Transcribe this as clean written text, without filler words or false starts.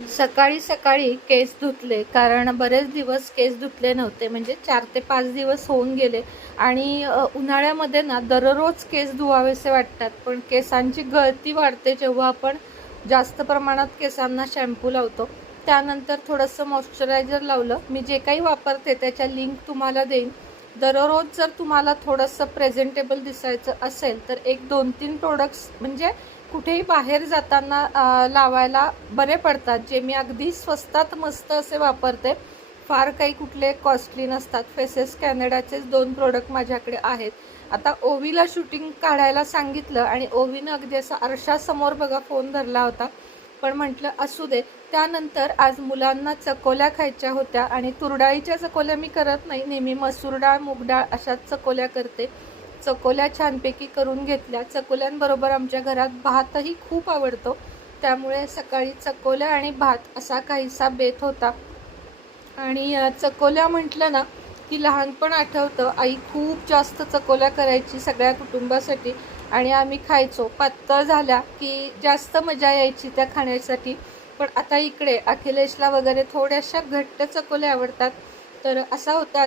सकाळी सकाळी केस धुतले, कारण बरेच दिवस केस धुतले नव्हते, म्हणजे 4 ते 5 दिवस होऊन गेले. आणि उन्हाळ्यामध्ये ना दररोज केस धुवावेसे वाटतात, पण केसांची गळती वाढते जेव्हा आपण जास्त प्रमाणात केसांना शॅम्पू लावतो. त्यानंतर थोडंसं मॉइश्चरायझर लावलं. मी जे काही वापरते त्याच्या लिंक तुम्हाला देईन. दररोज जर तुम्हाला थोडंसं प्रेझेंटेबल दिसायचं असेल तर एक 2-3 प्रोडक्ट्स म्हणजे कुठेही बाहेर जाताना लावायला बरे पडतात, जे मी अगदी स्वस्तात मस्त असे वापरते. फार काही कुठले कॉस्टली नसतात. फेसेस कॅनडाचेच 2 प्रोडक्ट माझ्याकडे आहेत. आता ओवीला शूटिंग काढायला सांगितलं आणि ओवीनं अगदी असा आरशासमोर बघा फोन धरला होता, पण म्हटलं असू दे. त्यानंतर आज मुलांना चकोल्या खायच्या होत्या आणि तुरडाळीच्या चकोल्या मी करत नाही, नेहमी मसूर डाळ मूग डाळ अशाच चकोल्या करते. चकोल्या छानपैकी करून घेतल्या. चकोल्यांबरोबर आमच्या घरात भातही खूप आवडतो, त्यामुळे सकाळी चकोल्या आणि भात असा काहीसा बेत होता. आणि चकोल्या म्हटलं ना की लहानपण आठवतं. आई खूप जास्त चकोल्या करायची सगळ्या कुटुंबासाठी आणि आम्ही खायचो. पातळ झाल्या की जास्त मजा यायची त्या खाण्यासाठी. पण आता इकडे अखिलेशला वगैरे थोड्याशा घट्ट चकोल्या आवडतात. तर असा होता